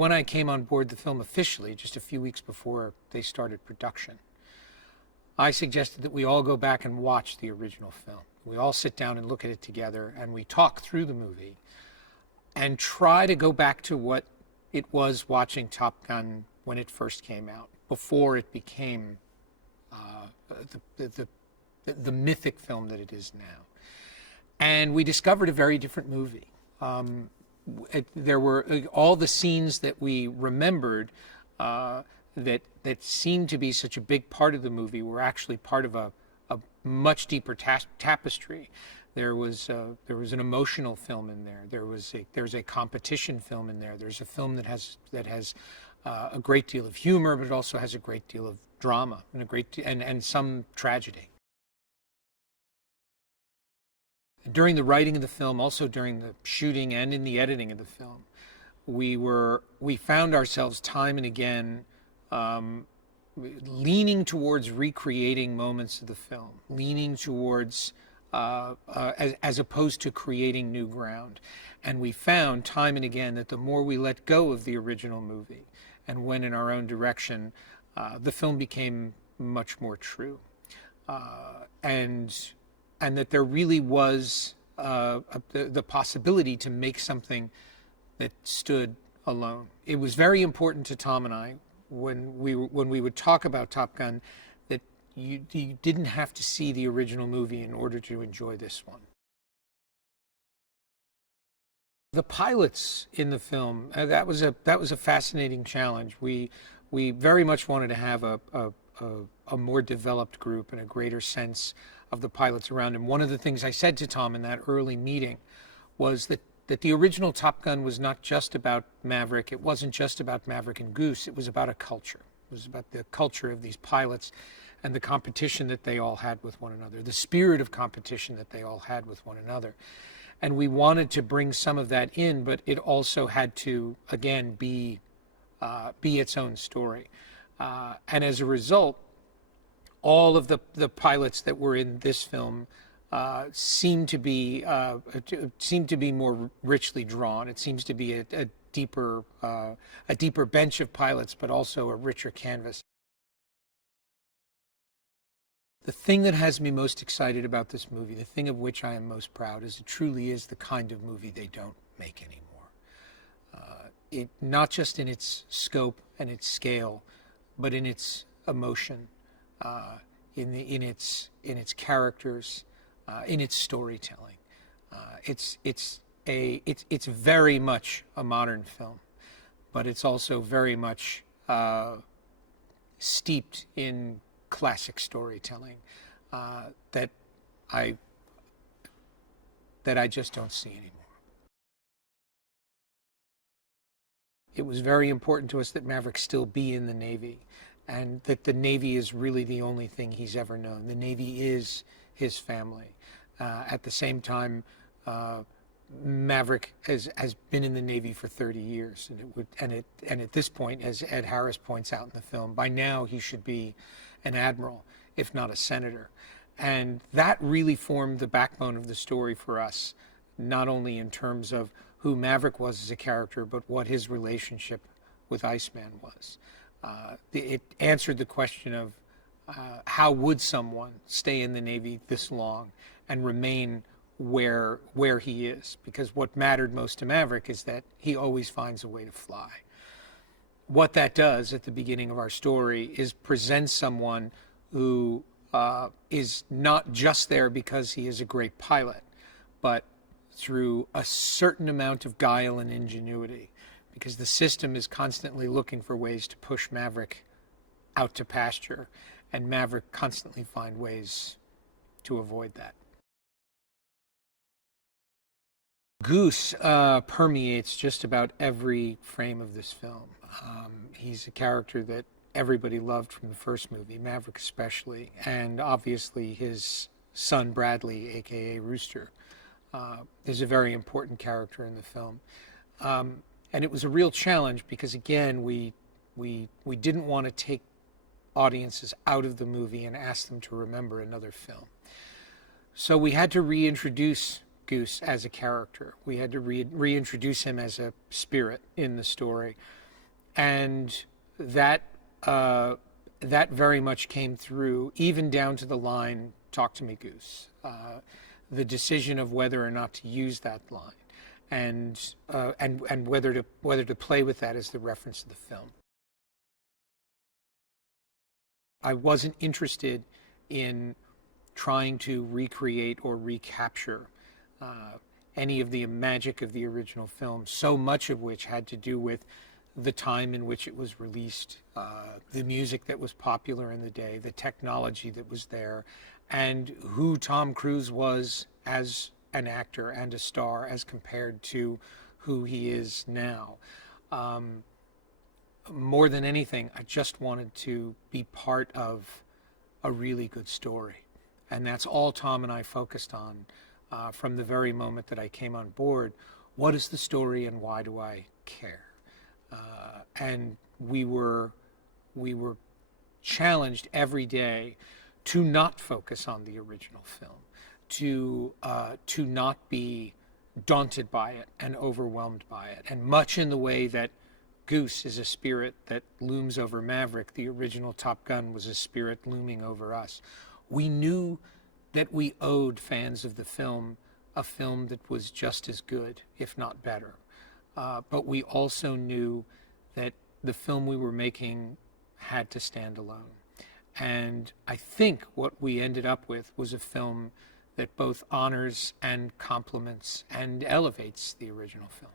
When I came on board the film officially, just a few weeks before they started production, I suggested that we all go back and watch the original film. We all sit down and look at it together, and we talk through the movie and try to go back to what it was watching Top Gun when it first came out, before it became the mythic film that it is now. And we discovered a very different movie. There were all the scenes that we remembered that seemed to be such a big part of the movie were actually part of a much deeper tapestry. There was an emotional film in there. There's a competition film in there. There's a film that has a great deal of humor, but it also has a great deal of drama and some tragedy. During the writing of the film, also during the shooting and in the editing of the film, we found ourselves time and again leaning towards recreating moments of the film, leaning towards as opposed to creating new ground. And we found time and again that the more we let go of the original movie and went in our own direction, the film became much more true. And that there really was the possibility to make something that stood alone. It was very important to Tom and I when we would talk about Top Gun that you didn't have to see the original movie in order to enjoy this one. The pilots in the film, that was a fascinating challenge. We very much wanted to have a more developed group and a greater sense of the pilots around him. One of the things I said to Tom in that early meeting was that the original Top Gun was not just about Maverick. It wasn't just about Maverick and Goose. It was about a culture. It was about the culture of these pilots and the competition that they all had with one another, the spirit of competition that they all had with one another. And we wanted to bring some of that in, but it also had to, again, be its own story. And as a result, all of the pilots that were in this film seem to be more richly drawn. It seems to be a deeper bench of pilots, but also a richer canvas. The thing that has me most excited about this movie, the thing of which I am most proud, is it truly is the kind of movie they don't make anymore. Not just in its scope and its scale, but in its emotion, in its characters, in its storytelling. It's very much a modern film, but it's also very much steeped in classic storytelling that I just don't see anymore. It was very important to us that Maverick still be in the Navy, and that the Navy is really the only thing he's ever known. The Navy is his family. At the same time, Maverick has been in the Navy for 30 years, and at this point, as Ed Harris points out in the film, by now he should be an admiral, if not a senator. And that really formed the backbone of the story for us, not only in terms of who Maverick was as a character, but what his relationship with Iceman was. It answered the question of how would someone stay in the Navy this long and remain where he is? Because what mattered most to Maverick is that he always finds a way to fly. What that does at the beginning of our story is present someone who is not just there because he is a great pilot, but through a certain amount of guile and ingenuity, because the system is constantly looking for ways to push Maverick out to pasture, and Maverick constantly find ways to avoid that. Goose permeates just about every frame of this film. He's a character that everybody loved from the first movie, Maverick especially, and obviously his son Bradley, aka Rooster, is a very important character in the film. And it was a real challenge because, again, we didn't want to take audiences out of the movie and ask them to remember another film. So we had to reintroduce Goose as a character. We had to reintroduce him as a spirit in the story. And that that very much came through, even down to the line, "Talk to me, Goose." The decision of whether or not to use that line, and whether to play with that as the reference to the film. I wasn't interested in trying to recreate or recapture any of the magic of the original film, so much of which had to do with the time in which it was released, the music that was popular in the day, the technology that was there, and who Tom Cruise was as an actor and a star as compared to who he is now. More than anything, I just wanted to be part of a really good story. And that's all Tom and I focused on from the very moment that I came on board. What is the story and why do I care? And we were challenged every day to not focus on the original film, to not be daunted by it and overwhelmed by it. And much in the way that Goose is a spirit that looms over Maverick, the original Top Gun was a spirit looming over us. We knew that we owed fans of the film a film that was just as good, if not better. But we also knew that the film we were making had to stand alone. And I think what we ended up with was a film that both honors and compliments and elevates the original film.